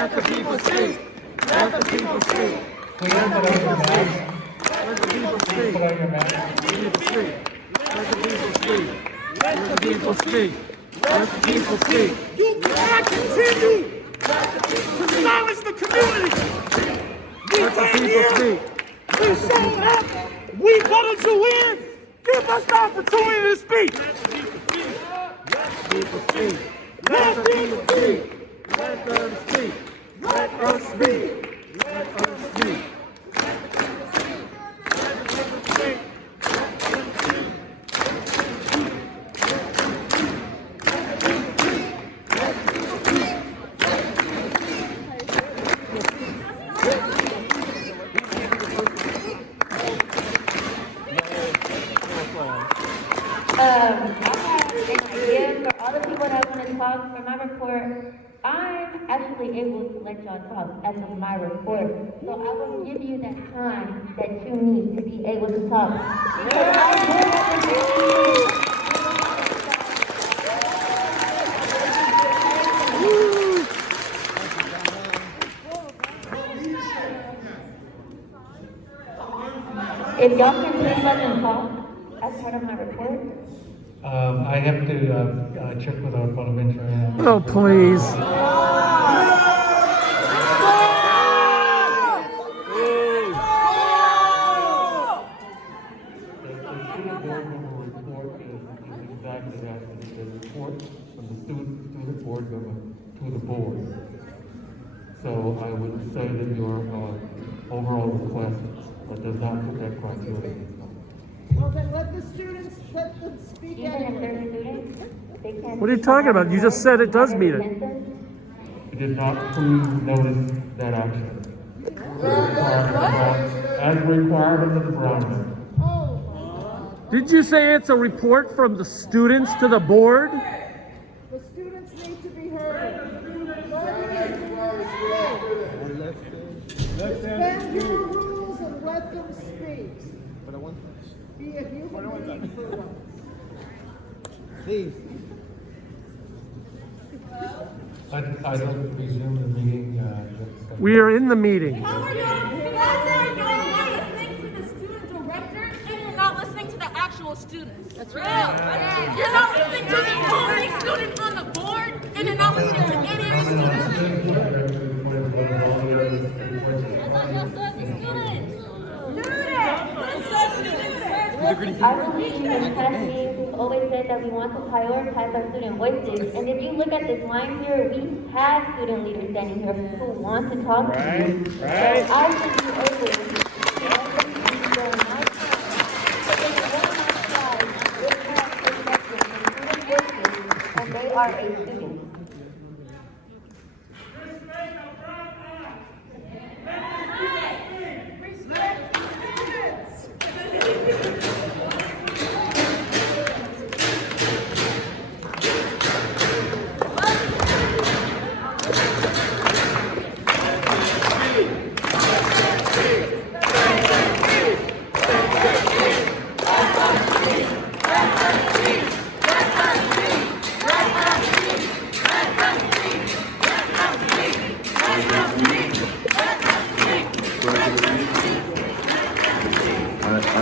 Let the people speak. Let the people speak. Please put on your mask. Let the people speak. Put on your mask. Let the people speak. Let the people speak. Let the people speak. You cannot continue to silence the community. We Let the came people here. speak. We showed up. We voted you in. Give us the opportunity to speak. Let the people speak. Let the people speak. Let them speak. Let us speak. Let us speak. I have an idea for all the people that want to talk for my report. I'm actually able to let y'all talk as of my report. So I will give you that time that you need to be able to talk. Because I will represent you. If y'all can please let them talk as part of my report. I have to check with our parliamentarian. Oh, please. The student board member report is exactly that. It's a report from the student board member to the board. So I would say that your overall request does not put that criteria. Well, then let the students, let them speak Even if anyway. they're students, they can't. What are you talking about? You just said it does meet it. You did not please notice that action. As required under the Brown Act. Did you say it's a report from the students to the board? The students need to be heard. Suspend your rules and let them speak. Be a human being for once. Please. I don't resume the meeting. We are in the meeting. How are you listening to the student director and you're not listening to the actual students? That's right. You're not listening to the only student on the board and you're not listening to any of the students. I thought y'all said the students. I believe in the past meetings, we've always said that we want to prioritize our student voices. And if you look at this line here, we have student leaders standing here who want to talk to you. So I should be able to let them speak during my time. Because on my side, we have perspective and student voices, and they are a student.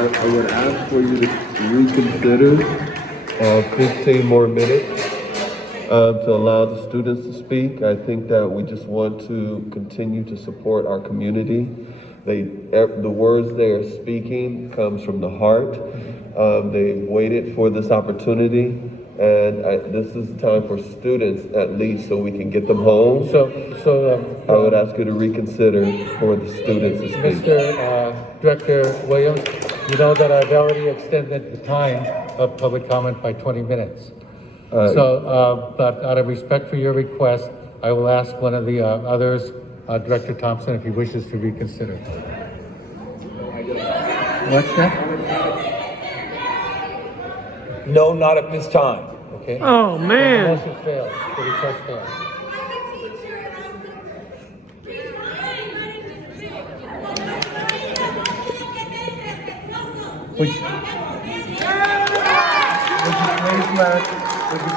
I would ask for you to reconsider 15 more minutes to allow the students to speak. I think that we just want to continue to support our community. The words they are speaking comes from the heart. They waited for this opportunity, and this is the time for students at least, so we can get them home. So I would ask you to reconsider for the students to speak. Mr. Director Williams, you know that I've already extended the time of public comment by 20 minutes. But out of respect for your request, I will ask one of the others, Director Thompson, if he wishes to reconsider. What's that? No, not at this time. Okay. Oh, man. Motion failed. The request failed. Would you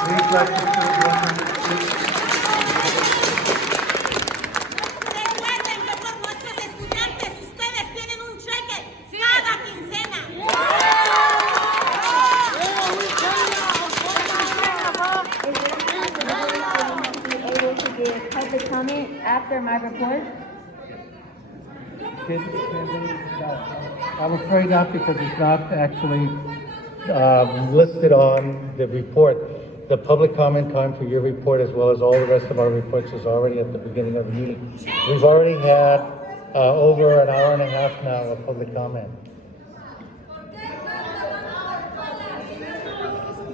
please let the student speak? comment after my report? I'm afraid not, because it's not actually listed on the report. The public comment time for your report, as well as all the rest of our reports, is already at the beginning of the meeting. We've already had over an hour and a half now of public comment.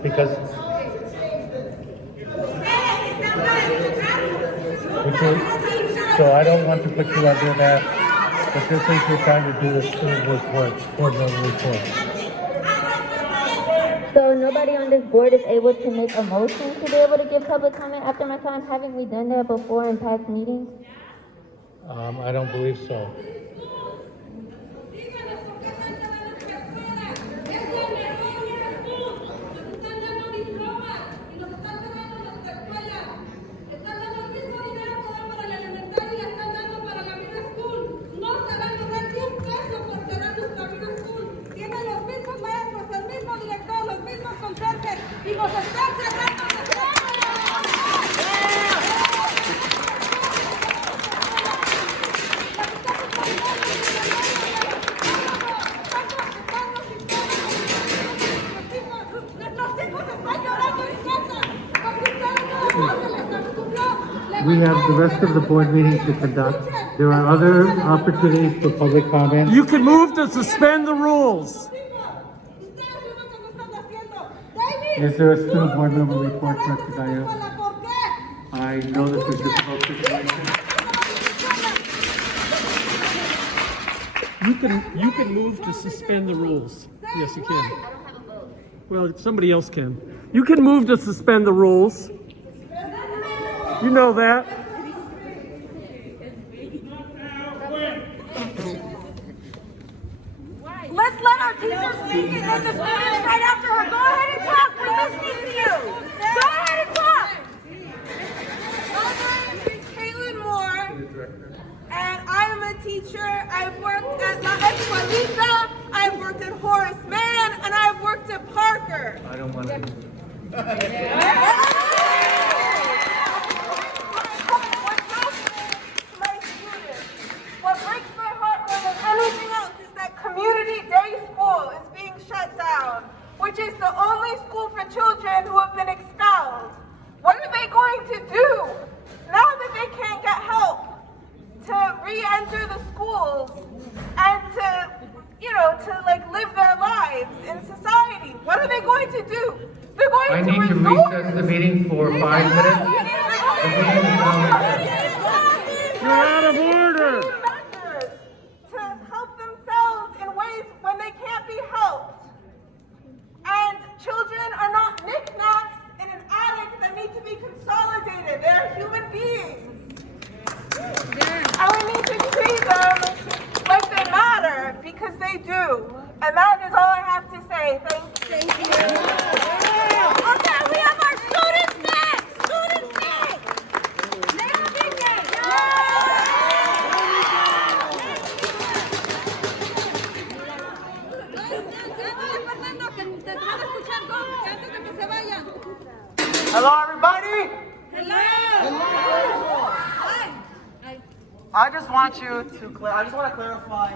Because so I don't want to put you under that, but just think we're trying to do the student report, coordinated report. So nobody on this board is able to make a motion to be able to give public comment after my time? Haven't we done that before in past meetings? I don't believe so. We have the rest of the board meeting to conduct. There are other opportunities for public comment. You can move to suspend the rules. Is there a student board member report, Dr. Dyer? I know this is a difficult situation. You can move to suspend the rules. Yes, you can. Well, somebody else can. You can move to suspend the rules. You know that. Let's let our teacher speak and then the students right after her. Go ahead and talk. We're listening to you. Go ahead and talk. My name is Caitlin Moore, and I am a teacher. I've worked at La Escuelita, I've worked at Horace Mann, and I've worked at Parker. I don't want to. What breaks my heart more than anything else is that Community Day School is being shut down, which is the only school for children who have been expelled. What are they going to do now that they can't get help to re-enter the schools and to, to live their lives in society? What are they going to do? They're going I to need to recess the meeting for 5 minutes. The meeting is now recessed. You're out of order. Measures to help themselves in ways when they can't be helped. And children are not knickknacks in an attic that need to be consolidated. They're human beings. And we need to treat them like they matter, because they do. And that is all I have to say. Thank you. Okay, we have our students next. Students next. Hello, everybody. Hello. I just want to clarify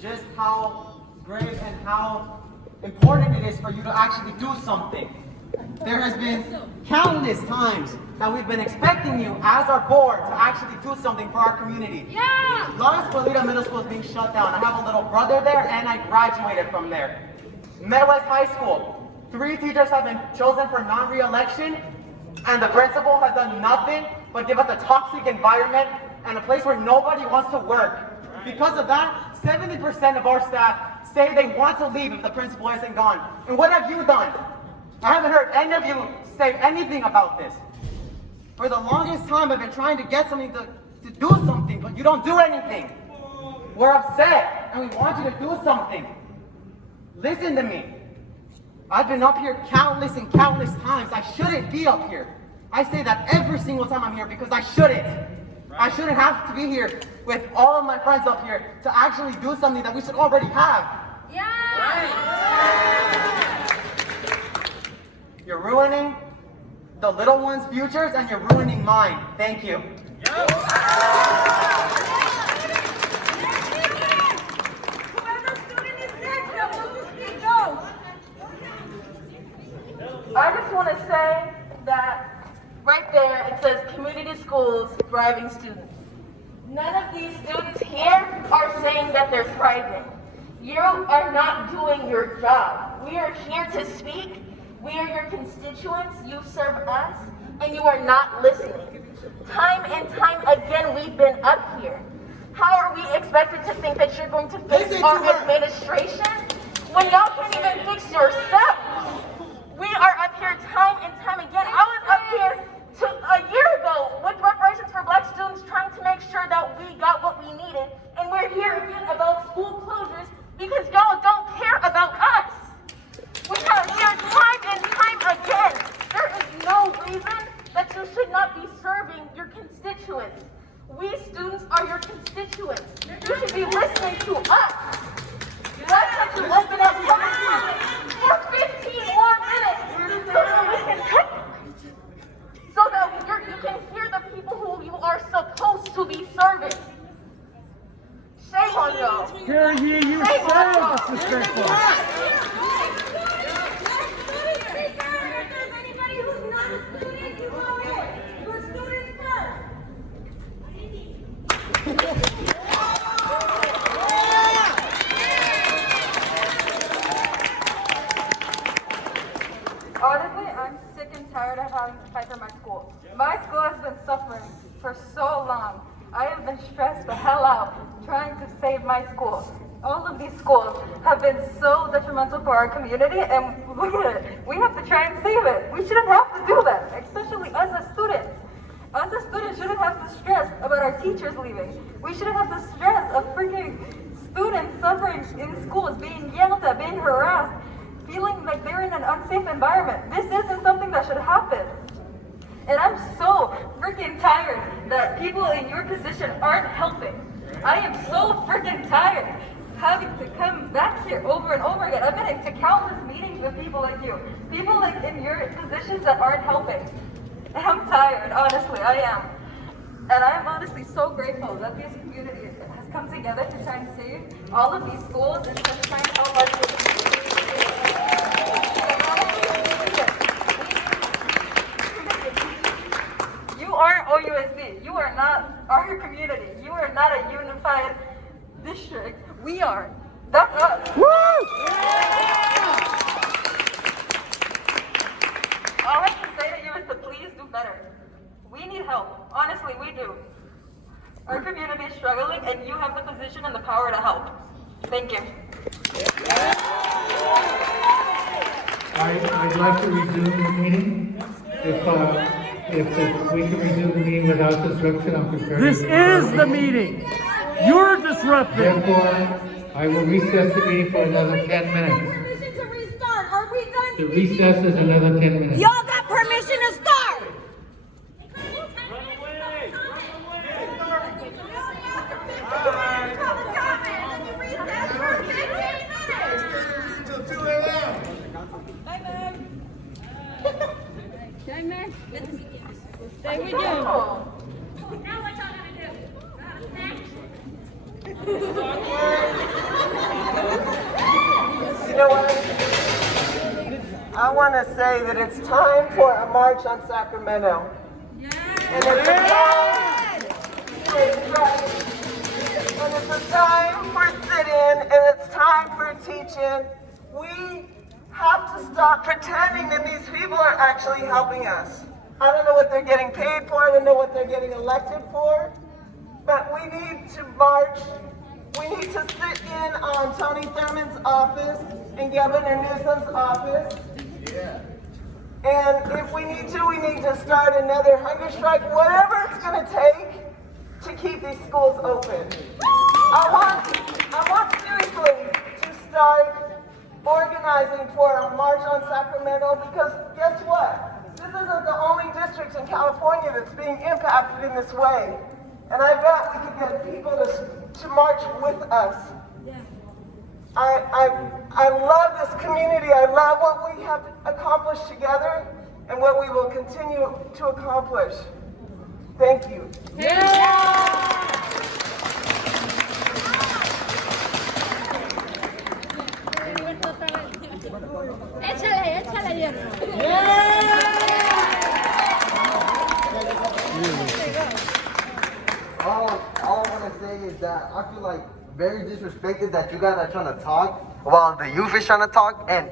just how great and how important it is for you to actually do something. There has been countless times that we've been expecting you as our board to actually do something for our community. Yeah. La Escuelita Middle School is being shut down. I have a little brother there, and I graduated from there. MetWest High School, 3 teachers have been chosen for non-re-election, and the principal has done nothing but give us a toxic environment and a place where nobody wants to work. Because of that, 70% of our staff say they want to leave if the principal isn't gone. And what have you done? I haven't heard any of you say anything about this. For the longest time, I've been trying to get something to do something, but you don't do anything. We're upset, and we want you to do something. Listen to me. I've been up here countless and countless times. I shouldn't be up here. I say that every single time I'm here because I shouldn't. I shouldn't have to be here with all of my friends up here to actually do something that we should already have. Yeah. You're ruining the little ones' futures, and you're ruining mine. Thank you. Whoever student is next that wants to speak, go. I just want to say that right there it says community schools, thriving students. None of these students here are saying that they're thriving. You are not doing your job. We are here to speak. We are your constituents. You serve us, and you are not listening. Time and time again, we've been up here. How are we expected to think that you're going to fix our administration when y'all can't even fix yourself? We are up here time and time again. I was up here a year ago with reparations for Black students trying to make sure that we got what we needed. And we're here again about school closures because y'all don't care about us. We are here time and time again. There is no reason that you should not be serving your constituents. We students are your constituents. You should be listening to us. Why can't you open up for 15 more minutes so that we can so that you can hear the people who you are supposed to be serving? Shame on y'all. Hear ye, you Shame say, on y'all. disrespectful. Honestly, I'm sick and tired of having to fight for my school. My school has been suffering for so long. I have been stressed the hell out trying to save my school. All of these schools have been so detrimental for our community, and we have to try and save it. We shouldn't have to do that, especially us as students. Us as students shouldn't have to stress about our teachers leaving. We shouldn't have to stress of freaking students suffering in schools, being yelled at, being harassed, feeling like they're in an unsafe environment. This isn't something that should happen. And I'm so freaking tired that people in your position aren't helping. I am so freaking tired having to come back here over and over again. I've been to countless meetings with people like you, people like in your positions that aren't helping. And I'm tired, honestly, I am. And I am honestly so grateful that this community has come together to try and save all of these schools and just trying to help us with You are OUSD. You are not our community. You are not a unified district. We are. That's us. Woo! All I can say to you is to please do better. We need help. Honestly, we do. Our community is struggling, and you have the position and the power to help. Thank you. I'd like to resume the meeting. If we can resume the meeting without disruption, I'm prepared. This is the meeting. You're disrupting. Therefore, I will recess the meeting for another 10 minutes. Permission to restart. Are we done? The recess is another 10 minutes. Y'all got permission to start. Stay with you. Now what y'all gonna do? You know what? I want to say that it's time for a march on Sacramento. And it's a time, and it's a time for sit-in, and it's time for teaching. We have to stop pretending that these people are actually helping us. I don't know what they're getting paid for, I don't know what they're getting elected for, but we need to march. We need to sit in on Tony Thurman's office and Governor Newsom's office. Yeah. And if we need to start another hunger strike, whatever it's going to take to keep these schools open. I want seriously to start organizing for a march on Sacramento, because guess what? This isn't the only district in California that's being impacted in this way. And I bet we could get people to march with us. I love this community. I love what we have accomplished together and what we will continue to accomplish. Thank you. Échale, échale, hierro. All I want to say is that I feel like very disrespected that you guys are trying to talk while the youth is trying to talk, and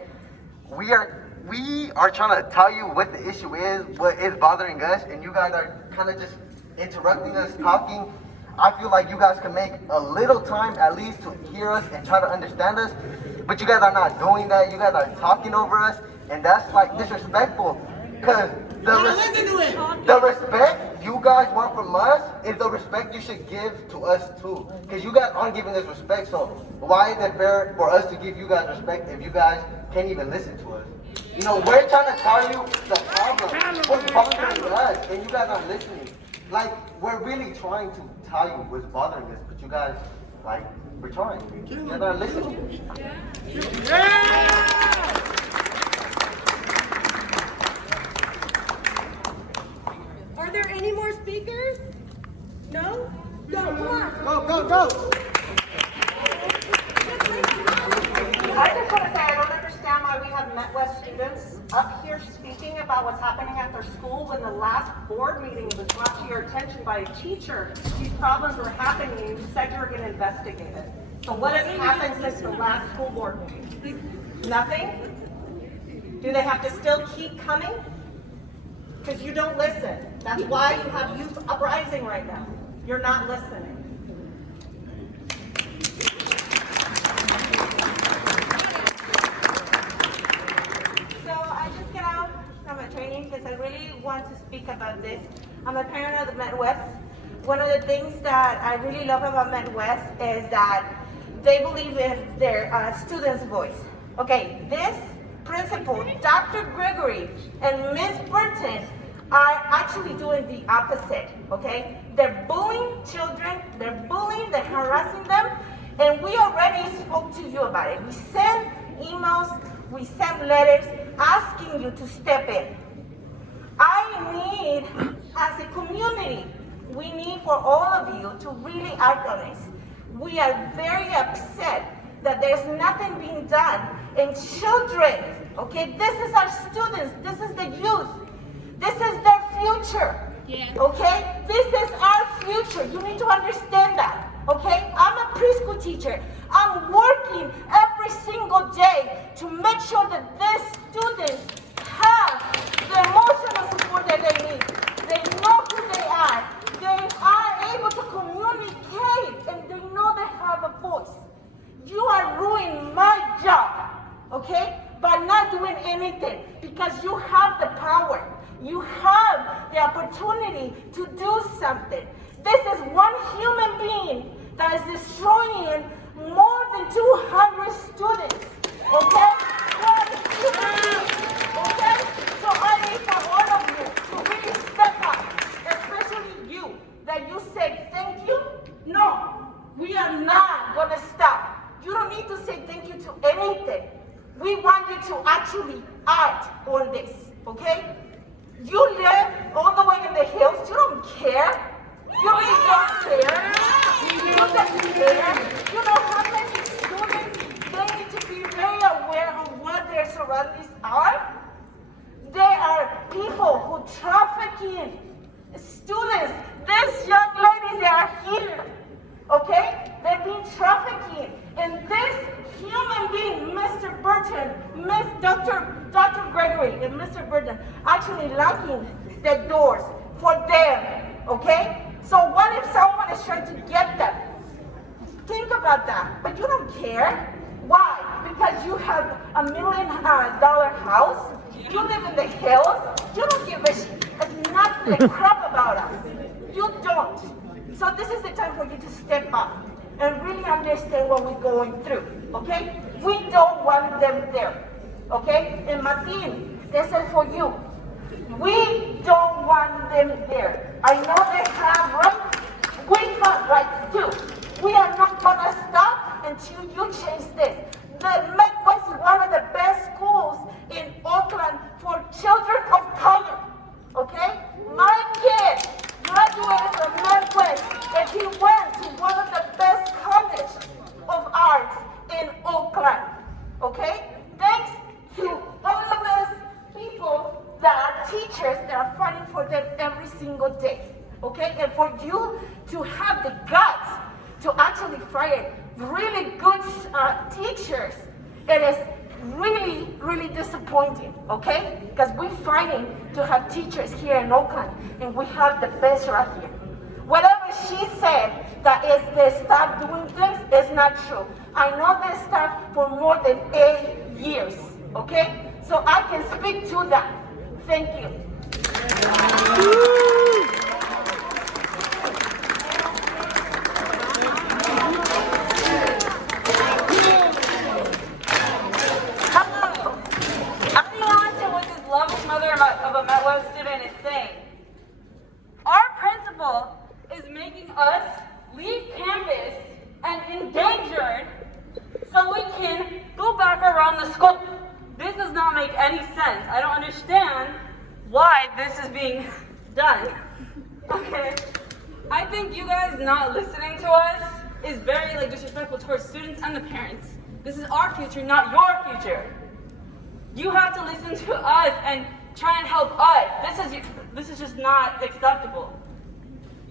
we are trying to tell you what the issue is, what is bothering us, and you guys are kind of just interrupting us talking. I feel like you guys can make a little time at least to hear us and try to understand us, but you guys are not doing that. You guys are talking over us, and that's like disrespectful. Cause the respect you guys want from us is the respect you should give to us too. Cause you guys aren't giving us respect, so why is it fair for us to give you guys respect if you guys can't even listen to us? You know, we're trying to tell you the problem, what's bothering us, and you guys aren't listening. Like, we're really trying to tell you what's bothering us, but you guys, like, we're trying. You guys aren't listening. Are there any more speakers? No? Go, come on. Go. I just want to say I don't understand why we have MetWest students up here speaking about what's happening at their school when the last board meeting was brought to your attention by a teacher. These problems were happening and you said you were going to investigate it. So what has happened since the last school board meeting? Nothing? Do they have to still keep coming? Because you don't listen. That's why you have youth uprising right now. You're not listening. So I just got out from a training because I really want to speak about this. I'm a parent of the MetWest. One of the things that I really love about MetWest is that they believe in their students' voice. Okay, this principal, Dr. Gregory and Miss Burton are actually doing the opposite, okay? They're bullying children, they're bullying, they're harassing them, and we already spoke to you about it. We sent emails, we sent letters asking you to step in. I need, as a community, we need for all of you to really act on this. We are very upset that there's nothing being done. And children, okay, this is our students, this is the youth, this is their future, okay? This is our future, you need to understand that, okay? I'm a preschool teacher. I'm working every single day to make sure that these students have the emotional support that they need. They know who they are able to communicate, and they know they have a voice. You are ruining my job, okay, by not doing anything, because you have the power. You have the opportunity to do something. This is one human being that is destroying more than 200 students, okay? One human being, okay? So I need for all of you to really step up, especially you, that you say thank you. No, we are not gonna stop. You don't need to say thank you to anything. We want you to actually act on this, okay? You live all the way in the hills. You don't care. You really don't care. You don't care. You know how many students, they need to be very aware of what their surroundings are. There are people who trafficking students. These young ladies that are here, okay? They're being trafficking. And this human being, Mr. Burton, Dr. Gregory and Mr. Burton, actually locking the doors for them, okay? So what if someone is trying to get them? Think about that, but you don't care. Why? Because you have $1 million house, you live in the hills, you don't give a crap about us. You don't. So this is the time for you to step up and really understand what we're going through, okay? We don't want them there, okay? And Martin, this is for you. We don't want them there. I know they have rights. We have rights too. We are not gonna stop until you change this. The MetWest is one of the best schools in Oakland for children of color, okay? My kid graduated he went to one of the best colleges of arts in Oakland, okay? Thanks to all of those people that are teachers that are fighting for them every single day, okay? And for you to have the guts to actually fire really good teachers, it is really, really disappointing, okay? Because we're fighting to have teachers here in Oakland, and we have the best right here. Whatever she said that is the staff doing this is not true. I know this staff for more than 8 years, okay? So I can speak to that. Thank you. Of a MetWest student is saying, our principal is making us leave campus and endangered so we can go back around the school. This does not make any sense. I don't understand why this is being done. Okay? I think you guys not listening to us is very disrespectful towards students and the parents. This is our future, not your future. You have to listen to us and try and help us. This is just not acceptable.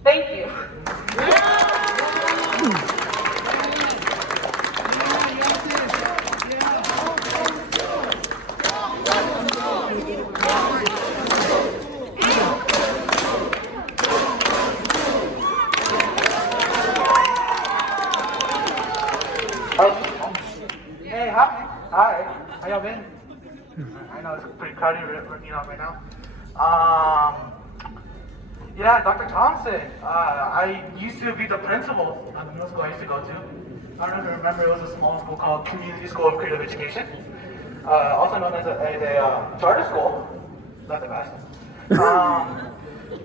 Thank you. Hey, hi. How y'all been? I know it's pretty crowded, right now. Yeah, Dr. Thompson. I used to be the principal at the middle school I used to go to. I don't know if you remember, it was a small school called Community School of Creative Education. Also known as a charter school. Not the best.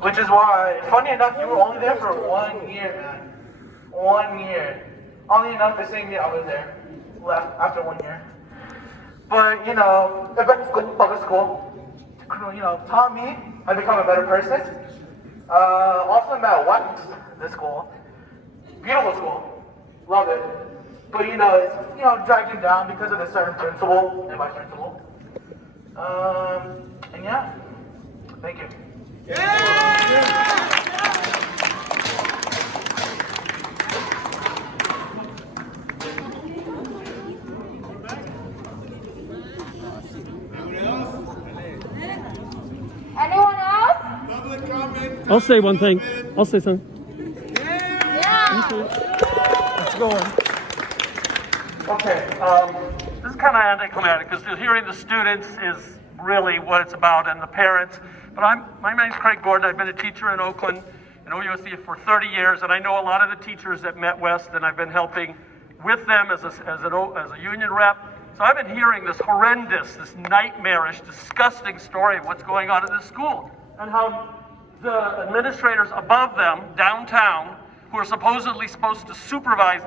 Which is why, funny enough, you were only there for 1 year, man. 1 year. Only enough the same year I was there. Left after 1 year. But, public school, taught me how to become a better person. Also at MetWest, this school. Beautiful school. Love it. But, it's, dragging down because of the certain principal and vice principal. And yeah, thank you. Anyone else? Public comment. I'll say one thing. I'll say something. Yeah. Let's go on. Okay, this is kind of anticlimactic because hearing the students is really what it's about and the parents. But my name is Craig Gordon. I've been a teacher in Oakland and OUSC for 30 years, and I know a lot of the teachers at MetWest, and I've been helping with them as a union rep. So I've been hearing this horrendous, this nightmarish, disgusting story of what's going on in this school and how the administrators above them downtown, who are supposedly supposed to supervise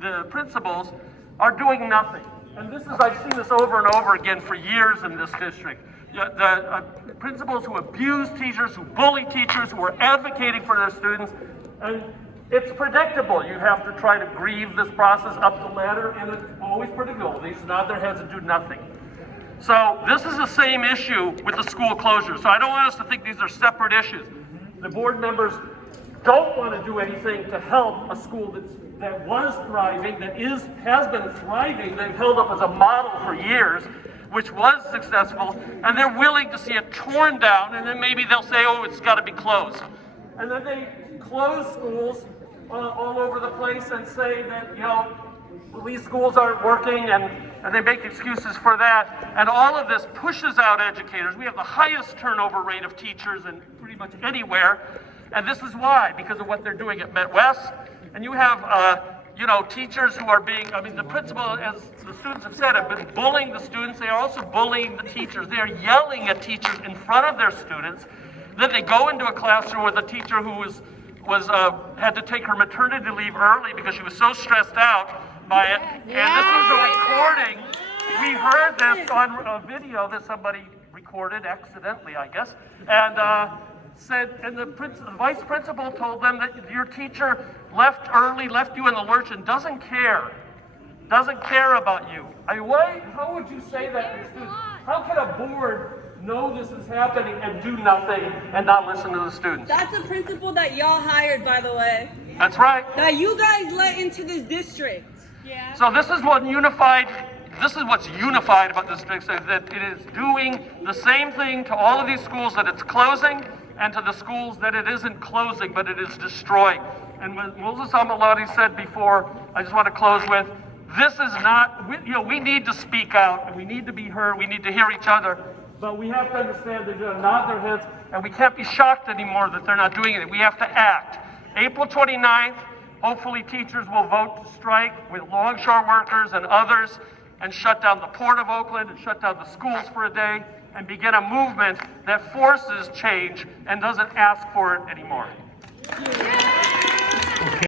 the principals, are doing nothing. And I've seen this over and over again for years in this district. The principals who abuse teachers, who bully teachers, who are advocating for their students, and it's predictable. You have to try to grieve this process up the ladder, and it's always predictable. They just nod their heads and do nothing. So this is the same issue with the school closure. So I don't want us to think these are separate issues. The board members don't want to do anything to help a school that was thriving, has been thriving, they've held up as a model for years, which was successful, and they're willing to see it torn down, and then maybe they'll say, oh, it's got to be closed. And then they close schools all over the place and say that, these schools aren't working, and they make excuses for that. And all of this pushes out educators. We have the highest turnover rate of teachers in pretty much anywhere. And this is why, because of what they're doing at MetWest. And you have, teachers who are the principal, as the students have said, have been bullying the students. They are also bullying the teachers. They are yelling at teachers in front of their students. Then they go into a classroom with a teacher who had to take her maternity leave early because she was so stressed out by it. And this was a recording. We heard this on a video that somebody recorded accidentally, I guess. And said, and the vice principal told them that your teacher left early, left you in the lurch, and doesn't care about you. I mean, how would you say that to students? How can a board know this is happening and do nothing and not listen to the students? That's a principal that y'all hired, by the way. That's right. That you guys let into this district. Yeah. So this is what's unified about this district, is that it is doing the same thing to all of these schools that it's closing, and to the schools that it isn't closing, but it is destroying. And what Moses Amalati said before, I just want to close with, this is not, we need to speak out, and we need to be heard, we need to hear each other, but we have to understand they're going to nod their heads, and we can't be shocked anymore that they're not doing it. We have to act. April 29th, hopefully teachers will vote to strike with longshore workers and others, and shut down the Port of Oakland, and shut down the schools for a day, and begin a movement that forces change and doesn't ask for it anymore. Yeah.